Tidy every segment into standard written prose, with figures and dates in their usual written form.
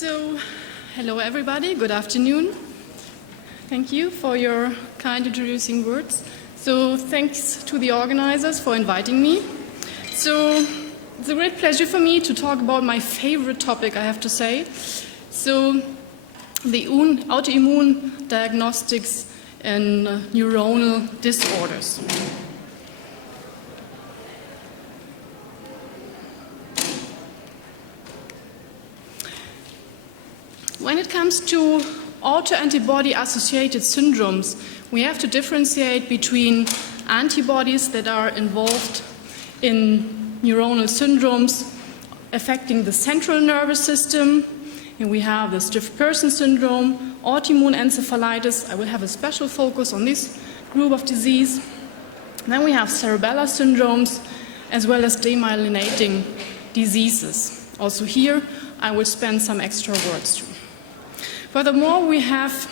So, hello everybody, good afternoon. Thank you for your kind introducing words. So, thanks to the organizers for inviting me. So, it's a great pleasure for me to talk about my favorite topic, I have to say. So, the autoimmune diagnostics and neuronal disorders. When it comes to autoantibody-associated syndromes, we have to differentiate between antibodies that are involved in neuronal syndromes affecting the central nervous system, and we have the stiff person syndrome, autoimmune encephalitis. I will have a special focus on this group of disease. Then we have cerebellar syndromes, as well as demyelinating diseases. Also here, I will spend some extra words too. Furthermore, we have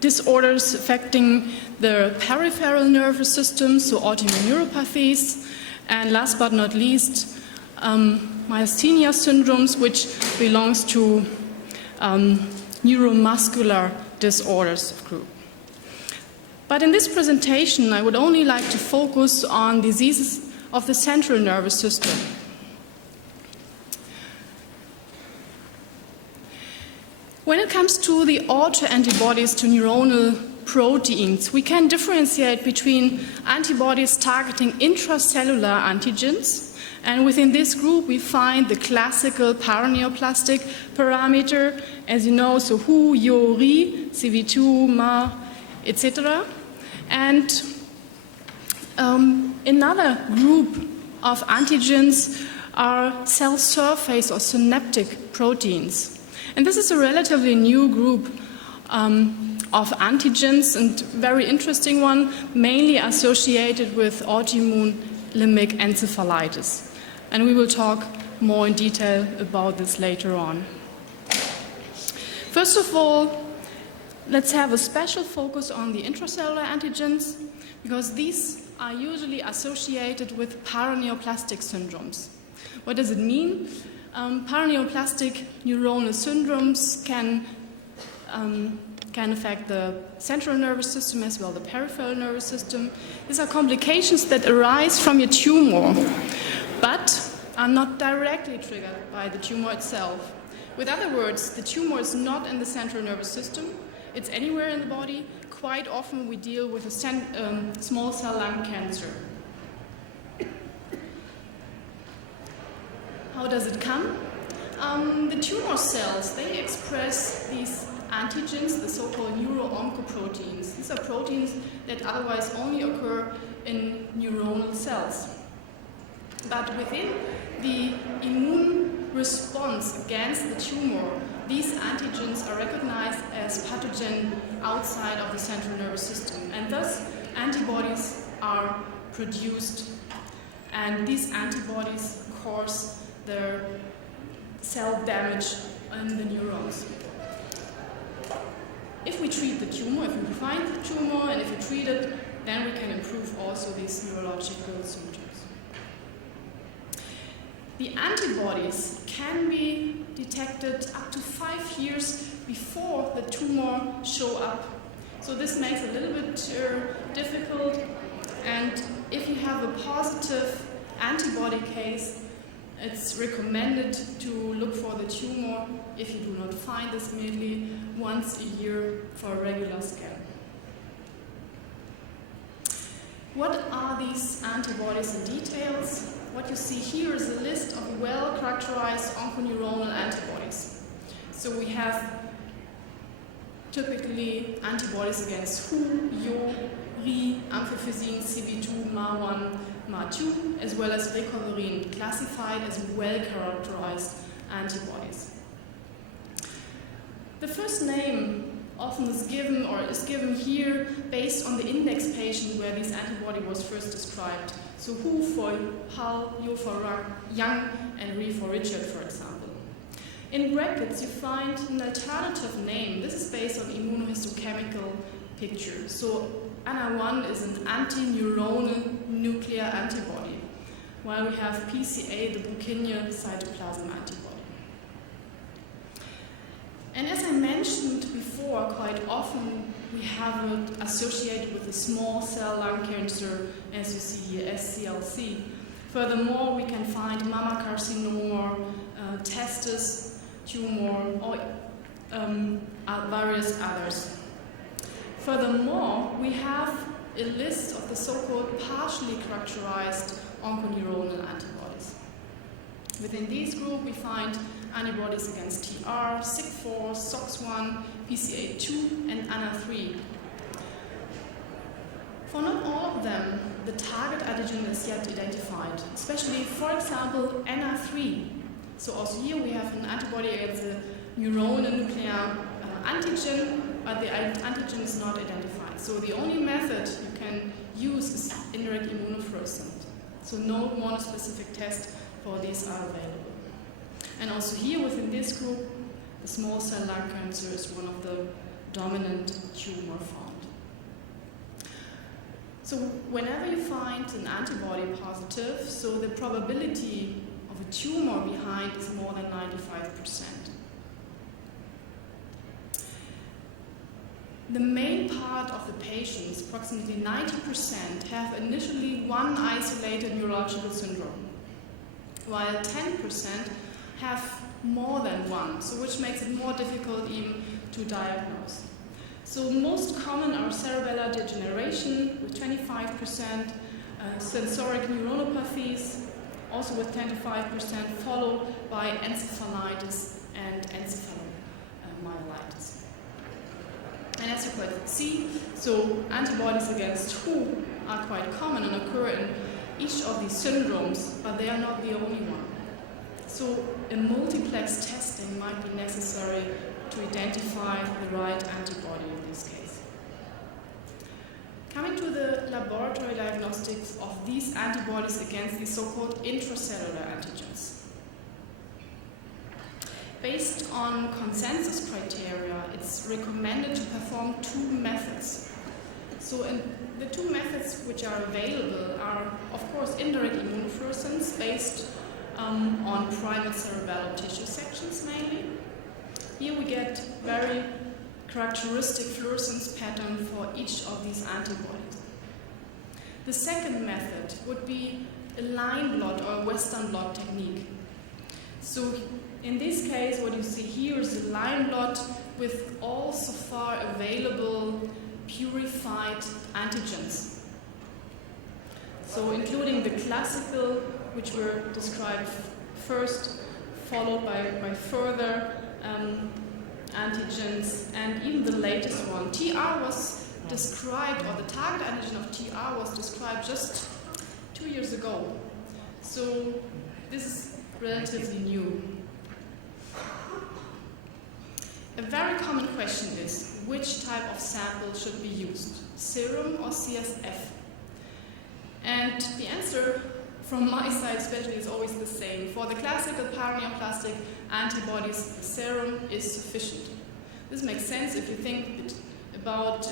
disorders affecting the peripheral nervous system, so autoimmune neuropathies, and last but not least, myasthenia syndromes, which belongs to neuromuscular disorders group. But in this presentation, I would only like to focus on diseases of the central nervous system. When it comes to the autoantibodies to neuronal proteins, we can differentiate between antibodies targeting intracellular antigens, and within this group we find the classical paraneoplastic parameter, as you know, so Hu, Yo, Ri, CV2, Ma, etc. And another group of antigens are cell surface or synaptic proteins. And this is a relatively new group of antigens, and very interesting one, mainly associated with autoimmune limbic encephalitis. And we will talk more in detail about this later on. First of all, let's have a special focus on the intracellular antigens, because these are usually associated with paraneoplastic syndromes. What does it mean? Paraneoplastic neuronal syndromes can affect the central nervous system as well, the peripheral nervous system. These are complications that arise from your tumor, but are not directly triggered by the tumor itself. With other words, the tumor is not in the central nervous system, it's anywhere in the body. Quite often we deal with a small cell lung cancer. How does it come? The tumor cells, they express these antigens, the so-called neurooncoproteins. These are proteins that otherwise only occur in neuronal cells. But within the immune response against the tumor, these antigens are recognized as pathogen outside of the central nervous system, and thus antibodies are produced, and these antibodies cause the cell damage in the neurons. If we treat the tumor, if we find the tumor and if we treat it, then we can improve also these neurological symptoms. The antibodies can be detected up to 5 years before the tumor show up. So this makes it a little bit difficult, and if you have a positive antibody case, it's recommended to look for the tumor, if you do not find this immediately, once a year for a regular scan. What are these antibodies in details? What you see here is a list of well-characterized onconeuronal antibodies. So we have typically antibodies against Hu, Yo, Ri, amphiphysin, CV2, Ma1, Ma2, as well as recoverin, classified as well-characterized antibodies. The first name often is given here based on the index patient where this antibody was first described. So Hu for Hal, Yo for Young, and Ri for Richard, for example. In brackets, you find an alternative name. This is based on immunohistochemical picture. So ANA1 is an anti-neuronal nuclear antibody. while we have PCA, the Purkinje cytoplasm antibody. And as I mentioned before, quite often we have it associated with a small cell lung cancer, as you see here, SCLC. Furthermore, we can find mama carcinoma, testis tumor, or various others. Furthermore, we have a list of the so-called partially characterized onconeuronal antibodies. Within these group, we find antibodies against TR, SIK4, SOX1, PCA2, and ANA3. For not all of them, the target antigen is yet identified, especially, for example, ANA3. So also here we have an antibody against the neuronal nuclear antigen, but the antigen is not identified. So the only method you can use is indirect immunofluorescence. So no monospecific test for these are available. And also here within this group, the small cell lung cancer is one of the dominant tumor found. So whenever you find an antibody positive, so the probability of a tumor behind is more than 95%. The main part of the patients, approximately 90%, have initially one isolated neurological syndrome, while 10% have more than one, so which makes it more difficult even to diagnose. So most common are cerebellar degeneration with 25%, sensoric neuronopathies, also with 25%, followed by encephalitis and encephalomyelitis. And as you could see, so antibodies against who are quite common and occur in each of these syndromes, but they are not the only one. So a multiplex testing might be necessary to identify the right antibody in this case. Coming to the laboratory diagnostics of these antibodies against the so-called intracellular antigens. Based on consensus criteria, it's recommended to perform two methods. So the two methods which are available are, of course, indirect immunofluorescence based on primate cerebellum tissue sections mainly. Here we get very characteristic fluorescence pattern for each of these antibodies. The second method would be a line blot or a Western blot technique. So in this case, what you see here is a line blot with all so far available purified antigens. So including the classical, which were described first, followed by further antigens, and even the latest one. TR was described, or the target antigen of TR was described just 2 years ago. So this is relatively new. A very common question is, which type of sample should be used, serum or CSF? And the answer from my side especially is always the same. For the classical paraneoplastic antibodies, the serum is sufficient. This makes sense if you think about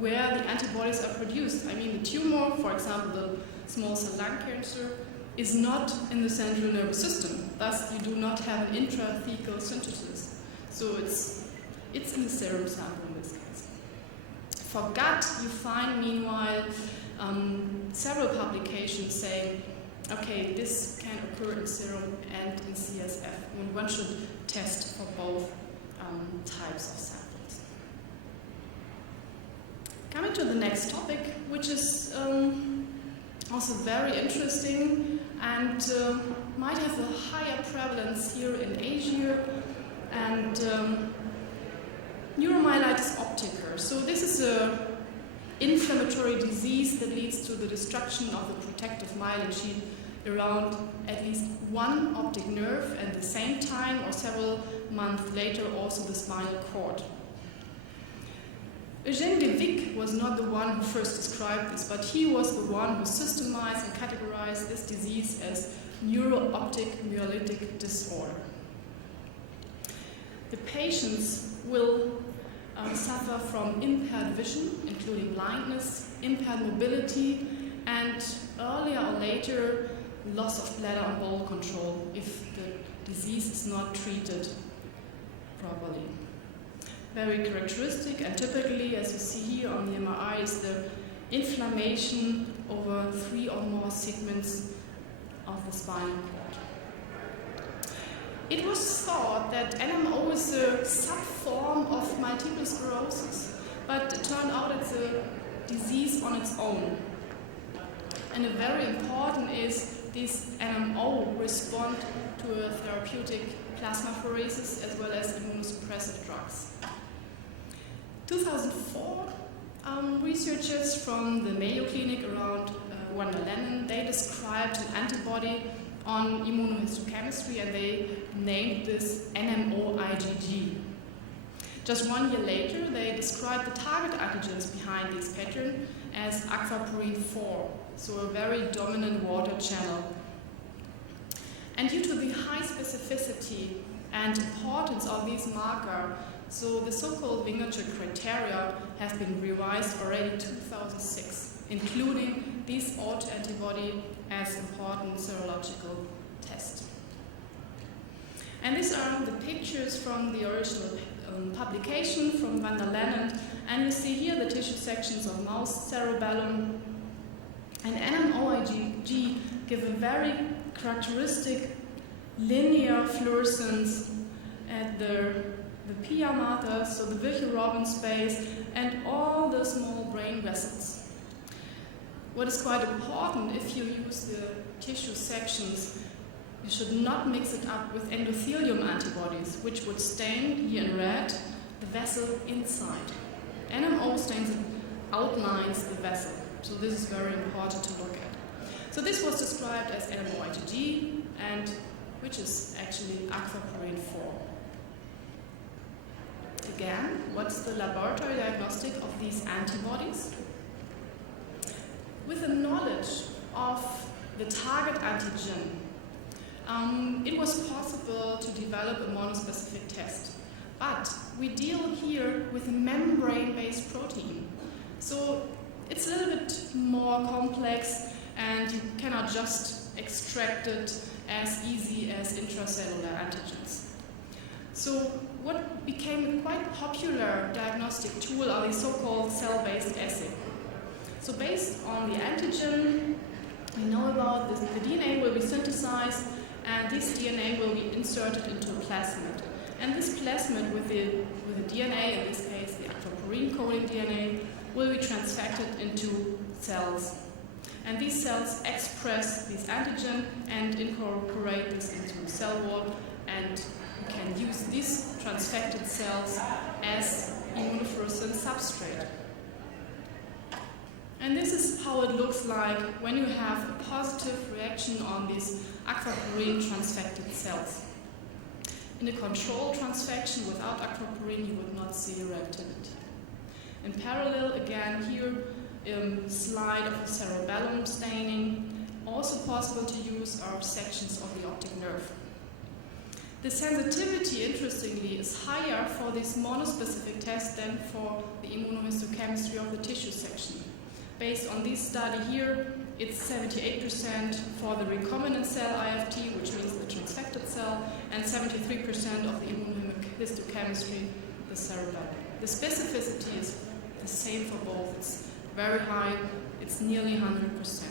where the antibodies are produced. I mean, the tumor, for example, the small cell lung cancer, is not in the central nervous system. Thus, you do not have an intrathecal synthesis. So it's in the serum sample in this case. For gut, you find, meanwhile, several publications saying, okay, this can occur in serum and in CSF, and one should test for both types of samples. Coming to the next topic, which is also very interesting and might have a higher prevalence here in Asia, and neuromyelitis optica. So this is an inflammatory disease that leads to the destruction of the protective myelin sheath around at least one optic nerve, and at the same time or several months later also the spinal cord. Eugène de Vic was not the one who first described this, but he was the one who systemized and categorized this disease as neuro-optic myelitic disorder. The patients will suffer from impaired vision, including blindness, impaired mobility, and earlier or later loss of bladder and bowel control if the disease is not treated properly. Very characteristic and typically, as you see here on the MRI, is the inflammation over 3 or more segments of the spinal cord. It was thought that NMO is a subform of multiple sclerosis, but it turned out it's a disease on its own. And very important is these NMO respond to a therapeutic plasmapheresis as well as immunosuppressive drugs. 2004, researchers from the Mayo Clinic around Wanda Lennon, they described an antibody on immunohistochemistry and they named this NMO-IgG. Just 1 year later, they described the target antigens behind this pattern as aquaporin 4, so a very dominant water channel. And due to the high specificity and importance of this marker, so the so-called Wingertje criteria have been revised already in 2006, including this autoantibody as important serological test. And these are the pictures from the original publication from Wanda Lennon, and you see here the tissue sections of mouse cerebellum. And NMO-IgG give a very characteristic linear fluorescence at the pia mater, so the Wilcke-Robin space, and all the small brain vessels. What is quite important, if you use the tissue sections, you should not mix it up with endothelium antibodies, which would stain, here in red, the vessel inside. NMO stains and outlines the vessel, so this is very important to look at. So this was described as NMO-IgG, and which is actually aquaporin 4. Again, what's the laboratory diagnostic of these antibodies? With the knowledge of the target antigen, it was possible to develop a monospecific test. But we deal here with a membrane-based protein. So it's a little bit more complex and you cannot just extract it as easy as intracellular antigens. So what became a quite popular diagnostic tool are the so-called cell-based assay. So based on the antigen, we know about this, the DNA will be synthesized and this DNA will be inserted into a plasmid. And this plasmid with the DNA, in this case the aquaporin coding DNA, will be transfected into cells. And these cells express this antigen and incorporate this into the cell wall, and you can use these transfected cells as immunofluorescent substrate. And this is how it looks like when you have a positive reaction on these aquaporin transfected cells. In a control transfection without aquaporin, you would not see reactivity. In parallel, again here, slide of the cerebellum staining. Also possible to use are sections of the optic nerve. The sensitivity, interestingly, is higher for this monospecific test than for the immunohistochemistry of the tissue section. Based on this study here, it's 78% for the recombinant cell IFT, which means the transfected cell, and 73% of the immunohistochemistry, the cerebellum. The specificity is the same for both. It's very high, it's nearly 100%.